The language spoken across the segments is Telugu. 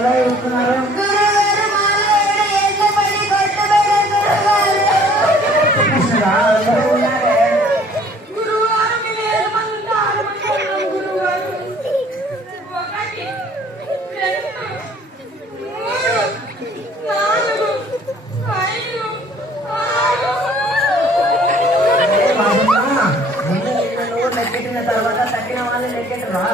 ఎలా ఇస్తున్నారు? లెక్కెట్టిన తర్వాత తగ్గిన వాళ్ళు లెక్కెట్టరా?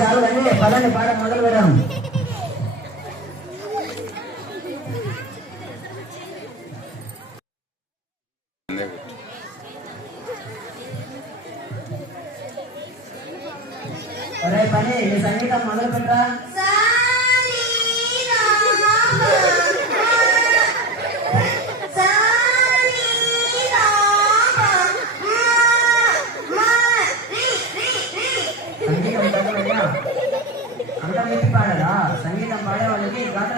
చాలు కానీ పదండి, పాట మొదలు పెడదాం. ఒరే పని, నీ సంగీతం మొదలు పెట్టరా. అంతా పెట్టి పాడరా? సంగీతం పాడే వాళ్ళకి గాత్ర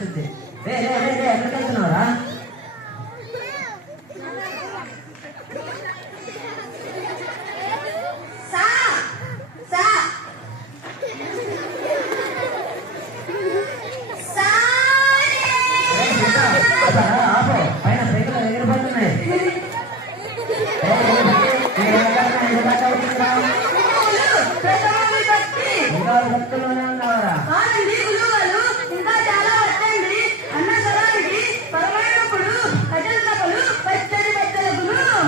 శుద్ధి. ఎక్కడికి వెళ్తున్నావురా? పైన సైకిల్ ఎగిరిపోతున్నాయి. భక్తుల్లోనే ఉన్నావరా?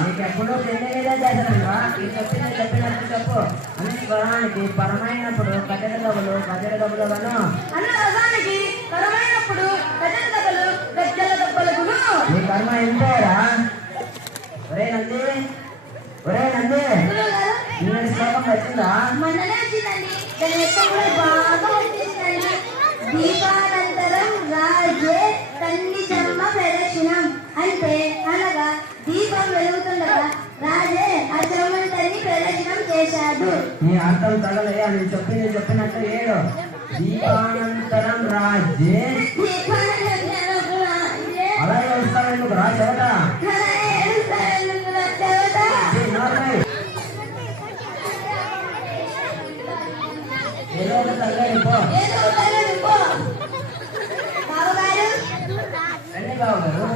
నీకెప్పుడు పెళ్ళిగా చేశారా? ఈ చెప్పినట్టు చెప్పు. అన్ని స్వరానికి పరమైనప్పుడు కజల గబలు నీ కర్మ ఎంతేరా? ఒరే నంది, నిన్నటి శ్లోకం వచ్చిందా? దీపానంతరం రాజే తన్ని జన్మ ప్రదర్శనం అంటే అనగా దీపం వెలుగుతుండగా రాజే ఆ జన్మని తన్ని ప్రదర్శనం చేశాడు. నీ అర్థం తగలే అని చెప్పినట్టు ఏడు. దీపానంతరం రాజే అలా వస్తాను ఎందుకు రా చెవట? ఏదో ఒక తగ్గండి పో. రండి బాబు గారు,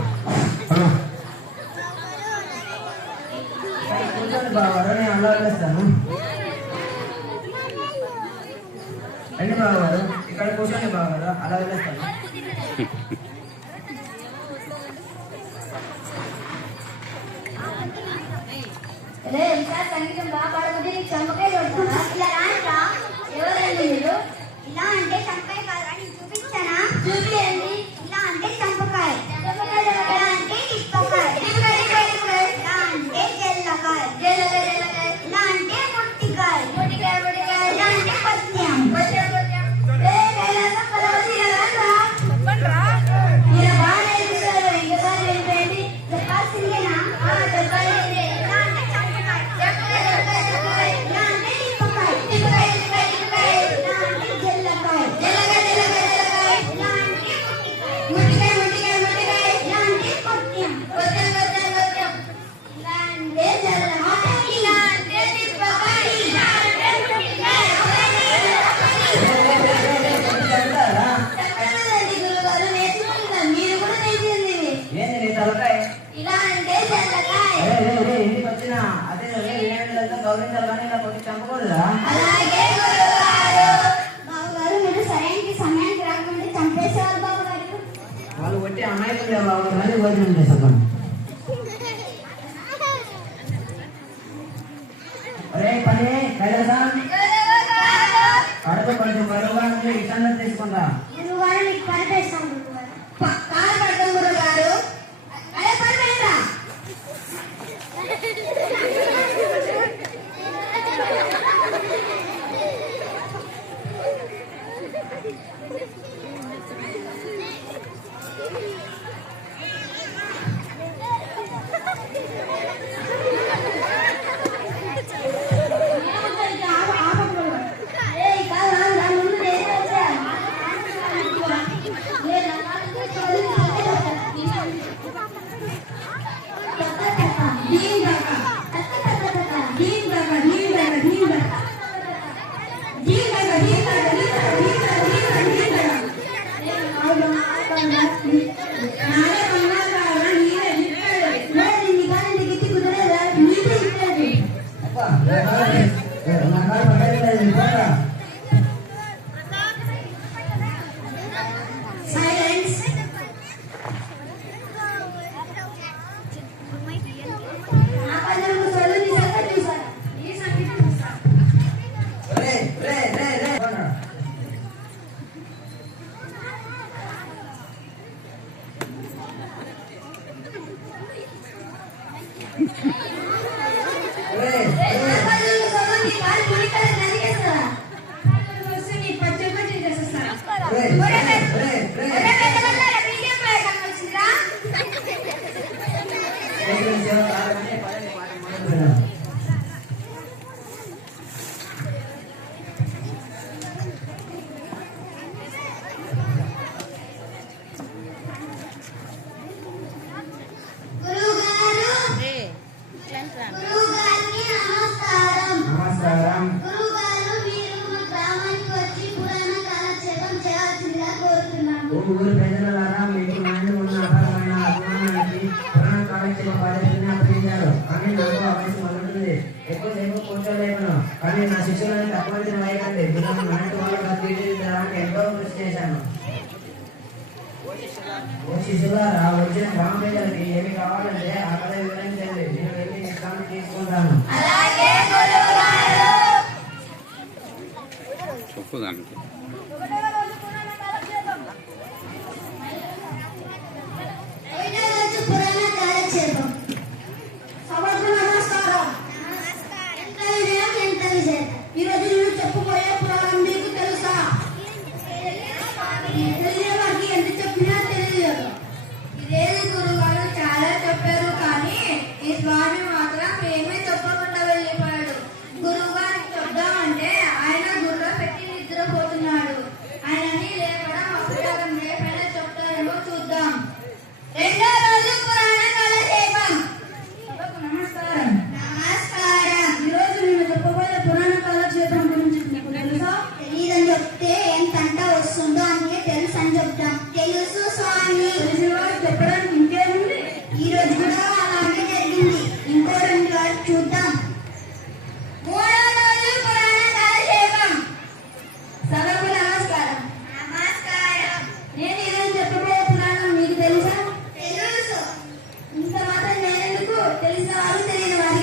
కూర్చోండి బాబు గారు, నేను అలా వేస్తాను. రండి బాబు గారు, ఇక్కడ కూర్చోండి బాబు గారు, అలా వేస్తాను. సంగీతం బాగా పాడకపోతే నీకు చంపకాయ కొడుతున్నా. ఇలా రాంట్రా. ఎవరండి మీరు? ఇలా అంటే చంపకాయ కాదు అని చూపించానా? చూపియండి. ఇలా అంటే చంపకాయ, ఇలా అంటే తిప్పకాయ, ఇలా అంటే జల్లకాయ, ఇలా అంటే ముట్టికాయ, ఇలా అంటే పత్యం. మీరు బాగా నేర్పిస్తారు. ఇంకోసారి ఏంటండి చెప్పాల్సిందేనా? చెప్పాలి. ఇంటికి వచ్చిన అదే గౌరవించాలి కానీ ఇలా కొద్దిగా చంపకూడదా? వాళ్ళు కొట్టి అమాయకులు బాబు కానీ భోజనం చేసుకోండి. అరే పని కైలాసం కడుపు కొంచెం బరువుగా ఇష్టంగా తీసుకుంటా. ఒరేయ్, ఒరేయ్, ఒరేయ్, నమస్కారం. ఊరు ప్రజలారా, మీకు నాయన ఉన్న అపారమైన అభిమానానికి పురాణ కాలక్షేప పద్ధతిని అప్పగించారు. కానీ నాకు ఆ వయసు మొదలుంటుంది. ఎక్కువసేపు కూర్చోలేను. కానీ నా శిష్యులను తక్కువ వేయకండి. నేను నాటి వాళ్ళ తీర్చిదిద్దడానికి ఎంతో కృషి చేశాను. ఓ శిష్యులారా, వచ్చిన గ్రామ ప్రజలకి ఏమి కావాలంటే ఆ కథ వివరించండి. నేను వెళ్ళి విశ్రాంతి తీసుకుంటాను. చెప్పు దానికి. ఈరోజు నేను చెప్పుకోయే పురాణం మీకు తెలుసా? తెలియవారికి ఎంత చెప్పినా తెలియదు. ఇదేది గురుగారు చాలా చెప్పారు, కానీ ఈ స్వామి మాత్రం ఏమీ చెప్పకుండా వెళ్ళిపోయాడు. గురువుగారికి చెప్దామంటే ఆయన గుర్ర పెట్టి నిద్రపోతున్నాడు. ఆయనని లేపడం అభిప్రాయం రేపైనా చెప్తారేమో చూద్దాం. రెండో రోజు పురాణ కాలక్షేపం. నమస్కారం. నమస్కారం. ఈరోజు నేను చెప్పబోయే పురాణ కాలక్షేపం గురించి మీకు తెలుసా? తెలియదని చెప్తే ఏం తంట వస్తుందో అందుకే తెలుసు అని చెప్తాం. తెలుసు స్వామి. తెలిసిన వారు చెప్పడానికి ఇంకేముంది? ఈ రోజు కూడా అలాగే జరిగింది. ఇంకో 2 వారు చూద్దాం. మూడో రోజు పురాణ కాలక్షేపం. సభకు నమస్కారం. నమస్కారం. నేను ఈరోజు చెప్పబోయే పురాణం మీకు తెలుసా? తెలుసు. ఇంత మాత్రం నేనెందుకు? తెలిసిన వారు తెలియని వారు